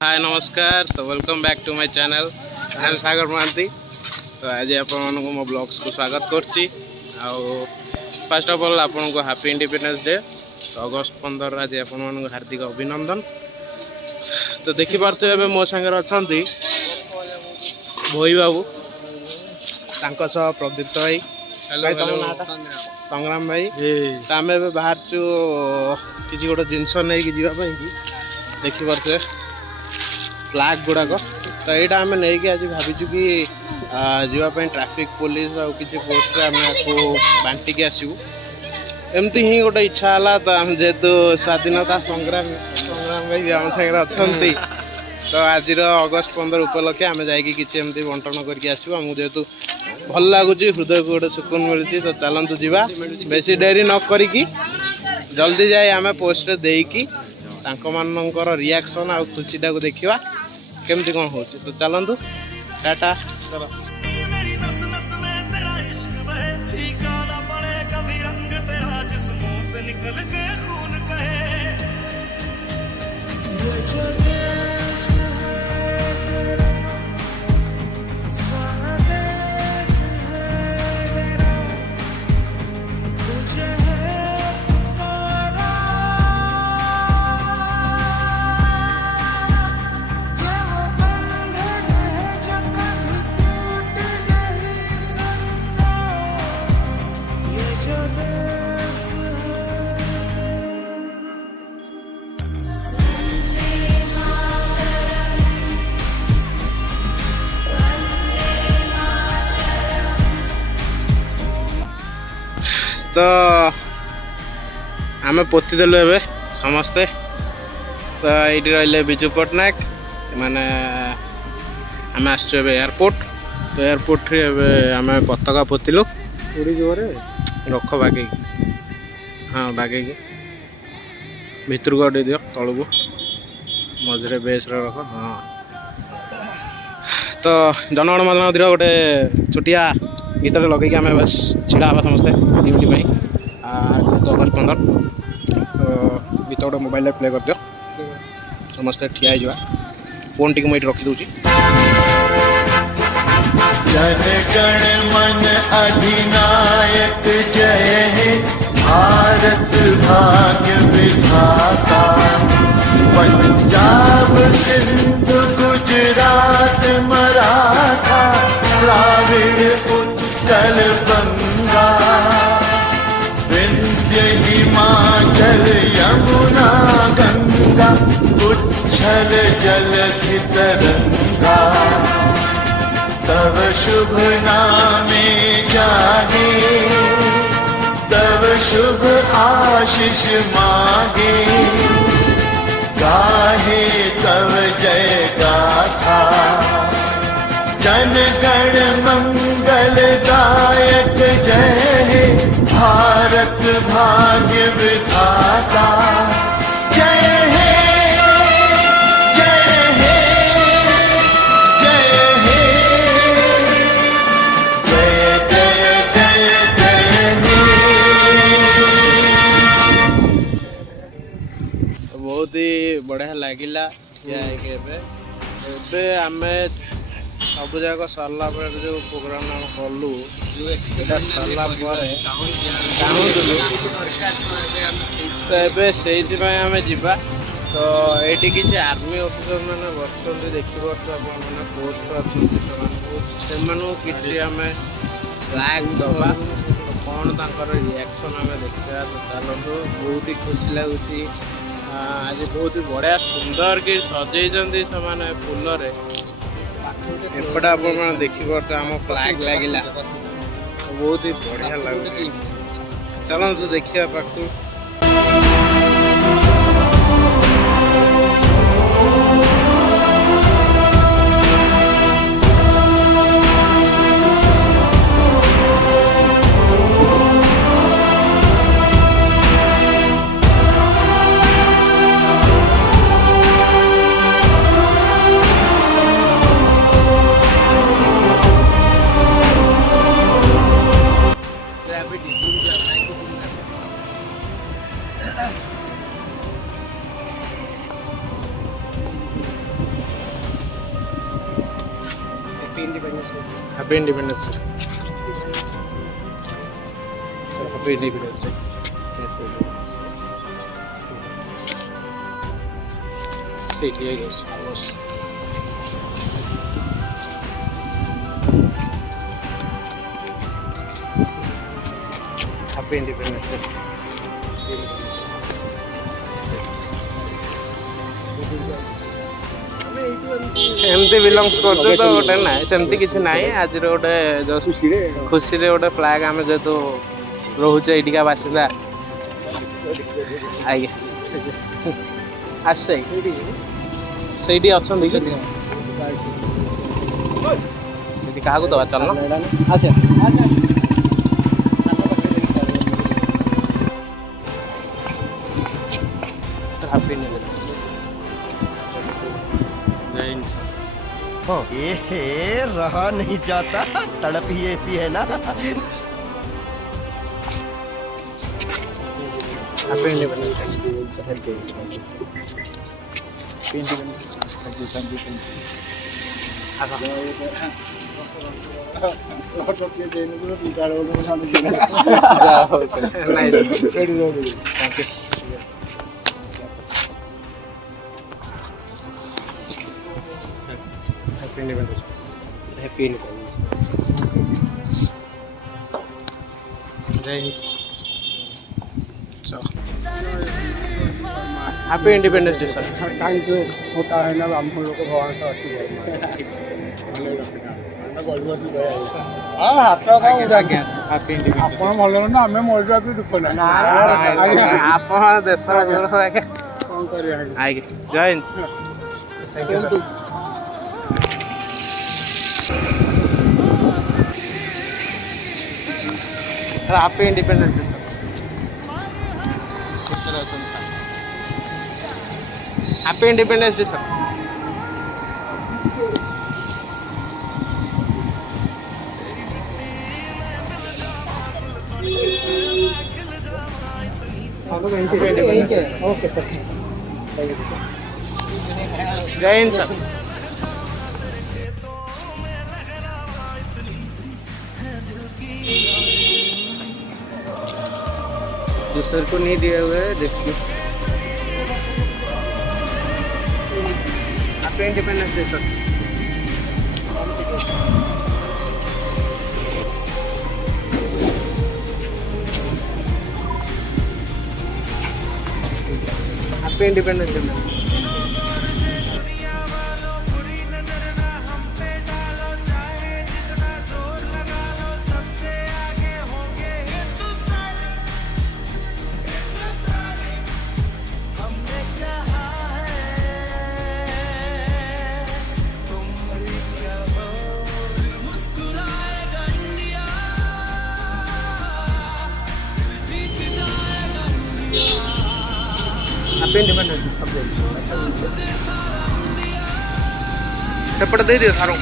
हाय नमस्कार। तो welcome back to my channel. I am Sagar Mahanti. तो आज आपण मो ब्लॉग्स को स्वागत करछि। फर्स्ट ऑफ ऑल आपण को हैप्पी इंडिपेंडेंस डे। तो अगस्त 15 आज आपण को हार्दिक अभिनंदन। तो देखि पारछे एबे मो संगे अछंती भोई बाबू तांको सह प्रदीप्त भाई। संग्राम भाई। तो आम ए बाहर किसी गोटे जिनस नहीं जावाई देखि पारछे फ्लैग गुड़ाक। तो यहाँ आम नहीं आज भाविचु कि जावाई ट्रैफिक पुलिस आ किसी पोस्ट आम आपको बांटिकी आसबू। एमती ही गोटे इच्छा है। तो आम जेहेतु स्वाधीनता संग्राम भाई आम सागर अच्छा। तो आज अगस्त 15 उपलक्षे आम जामती बंटन करके आसबू। आमको जेहेतु भल लगुच हृदय को गोटे सुकून मिलूँ। तो चलतु जा बेसी डेरी न करी जल्दी जाए आम पोस्ट देकी मानकर रिएक्शन आ खुशीटा को देखा केमती कौन हो। तो चलतु टाटा। तो आम पोतीदेलु ए समस्ते। तो ये रही विजु पट्टनायक माने आम आसचु एयरपोर्ट। तो एयरपोर्ट आम पताका पोतिलु रख बागे। हाँ बागे भितर को अड्डे दियो तलू को मझे बेस रख। हाँ तो जनगण मन अधिर गोटे छोटिया गीत लगे आम बस छिड़ा हाँ समस्ते ड्यूटी तो अगस्त 15। तो गीत गोटे मोबाइल प्ले कर दियो समस्ते ठिया जा। फोन टी मुझे रखी दूची। जन गण मन अधिनायक जय हे भारत भाग्य विधाता। पंजाब सिंध गुजरात मराठा द्राविड़ उत्कल बंगा। विंध्य हिमाचल यमुना गंगा उच्छल जलधि तरंगा। तव शुभ नामे जागे तव शुभ आशीष मागे। गाहे तव जय गाथा जन गण मंगल दायक जय हे भारत भाग्य विधाता। जय हे जय हे जय हे जय जय जय जय तो बहुत ही बढ़िया लगिला ठिया है। आम सब जाक सरला जो प्रोग्राम कलु सरला तो से आम जा। तो ये किसी आर्मी ऑफिसर मैंने बस देखिए पोस्ट अच्छे किसी आम फ्लैग दबा। तो कौन तर रिएक्शन आम देखा। तो चलतु बहुत ही खुशी लगुच। आज बहुत ही बढ़िया सुंदर कि सजेई से फूल एपटा आप देखिए आम फ्लैग लगिला बहुत ही बढ़िया लगे। चलतु देखिए पाखु। Happy Independence Day happy Independence Day Sí, Diego, vamos. Happy Independence Day. ଏମିତି ବିଲଙ୍ଗସ୍ କରୁଛୁ ତ ଗୋଟେ ନାହିଁ ସେମିତି କିଛି ନାହିଁ ଆଜିର ଗୋଟେ ଜଷ୍ଟ ଖୁସିରେ ଗୋଟେ ଫ୍ଲାଗ୍ ଆମେ ଯେହେତୁ ରହୁଛେ ଏଇଠିକା ବାସିନ୍ଦା ଆଜ୍ଞା ଆସେ ସେଇଠି ଅଛନ୍ତି କି ସେଇଠି କାହାକୁ ଦେବା ଚାଲୁନ ये रहा नहीं जाता तड़प ही ऐसी है ना हैप्पी इंडिपेंडेंस हैप्पी इंडिपेंडेंस जय Hind happy Independence Day sir thank you होता है ना हम लोग को भगवान का हैप्पी इंडिपेंडेंस ଆପଣ ଭଲ ନା ଆମେ ମରିବାକୁ ଦୁଃଖ ନାହିଁ ଆପଣ ଦେଶର ଗୌରବ ଆଜ୍ଞା କ'ଣ କରିବା ଆଜ୍ଞା ଜୟ ହିନ୍ଦ sir happy Independence Day sir happy Independence Day sir okay sir जय हिंद सर जो सर को नहीं दिया हुआ है देखिए happy Independence Day sir happy Independence Day happy Independence day सब सेपट दे दियो थारो